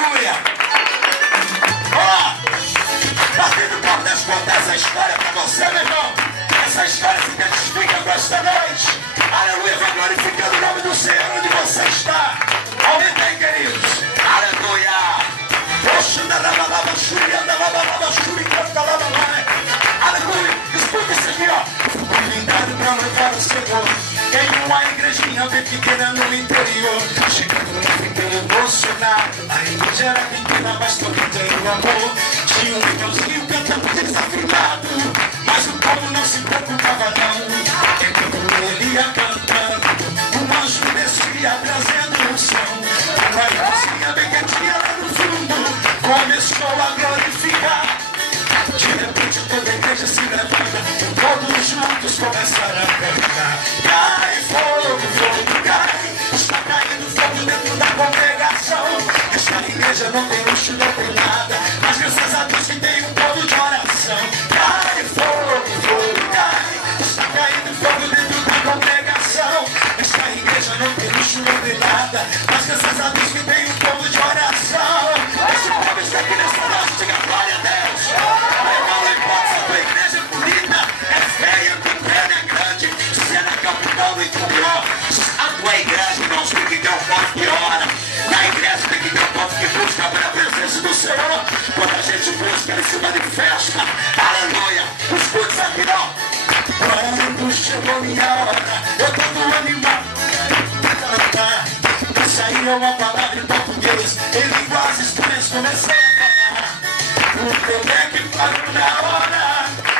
Aleluia. Ó, batendo palmo das contas, essa história pra você, meu irmão. Essa história se identifica com esta noite. Aleluia, vai glorificando o nome do Senhor onde você está. Aumenta aí, queridos. Aleluia. Aleluia. Escuta isso aqui, ó. Fui vingado pra louvar o Senhor em uma igrejinha bem pequena no interior. Chegando lá, fiquei emocionado. A igreja era pequena, mas também tem o amor. Tinha um irmãozinho cantando desafinado, mas o povo não se preocupava não. Enquanto ele ia cantando, um anjo descia trazendo um som. Uma irmãzinha bem quietinha lá no fundo começou a glorificar. De repente toda a igreja se levanta, todos juntos começaram a cantar. Cai fogo, fogo cai, está caindo fogo dentro da congregação. Esta igreja não tem luxo, não tem nada, mas graças a Deus que tem um povo de oração. Cai fogo, fogo cai, está caindo fogo dentro da congregação. Esta igreja não tem luxo, não tem nada, mas graças a Deus que tem um povo de oração. Esse povo está aqui nessa noite, diga glória a Deus. A tua igreja não tem que ter um povo que ora. Na igreja tem que ter um povo que busca pela presença do Senhor. Quando a gente busca, ele se manifesta. Aleluia. Escuta isso aqui, não. Quando chegou minha hora, eu todo animado pra cantar. E saiu uma palavra em português, em línguas estranhas comecei a falar. O Pelé parou na hora,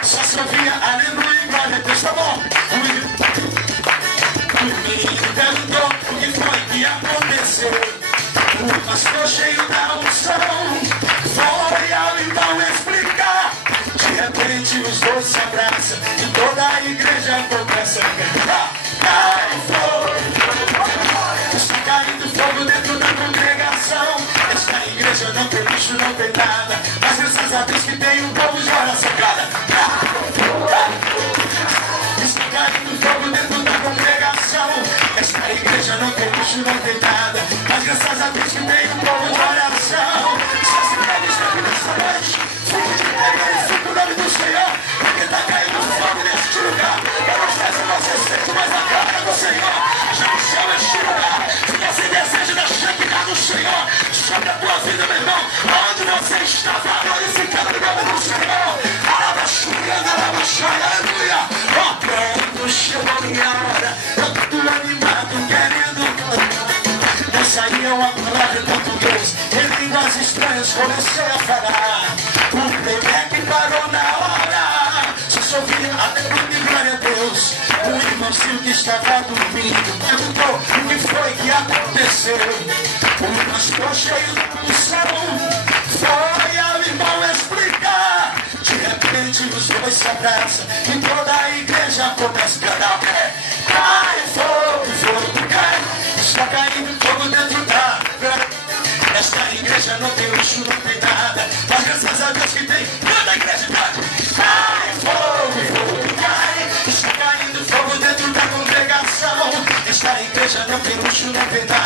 só se ouvia aleluia, glória a Deus, tá bom? O menino perguntou o que foi que aconteceu. O pastor cheio da unção foi ao irmão explicar. De repente os dois se abraçam e toda a igreja começa a cantar. Cai fogo, está caindo fogo dentro da congregação. Esta igreja não tem luxo, não tem nada, mas graças a Deus que tem um povo de oração. Está caindo fogo dentro da congregação. Esta igreja não tem luxo, não tem nada, mas graças a Deus que tem um povo de oração. Se esse povo está aqui nessa noite, fique de pé, glorifique o nome do Senhor, porque está caindo fogo neste lugar. Eu não sei se você sente mais a glória do Senhor. Já chama este lugar. Se você deseja da Shekinah do Senhor sobre a tua vida, meu irmão, onde você está, vai glorificando o nome do Senhor. Aleluia. Ó, quando chegou minha hora, eu tô animado, querendo cantar. Eu saía uma palavra em português, em línguas estranhas comecei a falar. O Pelé que parou na hora, só ouvia aleluia, glória a Deus. O irmãozinho que estava dormindo perguntou o que foi que aconteceu. O pastor cheio de unção foi ao irmão explicar. De repente os dois se abraçam e toda a igreja começa a cantar. Cai fogo, fogo cai, está caindo fogo dentro da. Esta igreja não tem luxo, não tem nada, mas graças a Deus que tem toda a igreja. Cai fogo, fogo cai, está caindo fogo dentro da congregação. Esta igreja não tem luxo, não tem nada.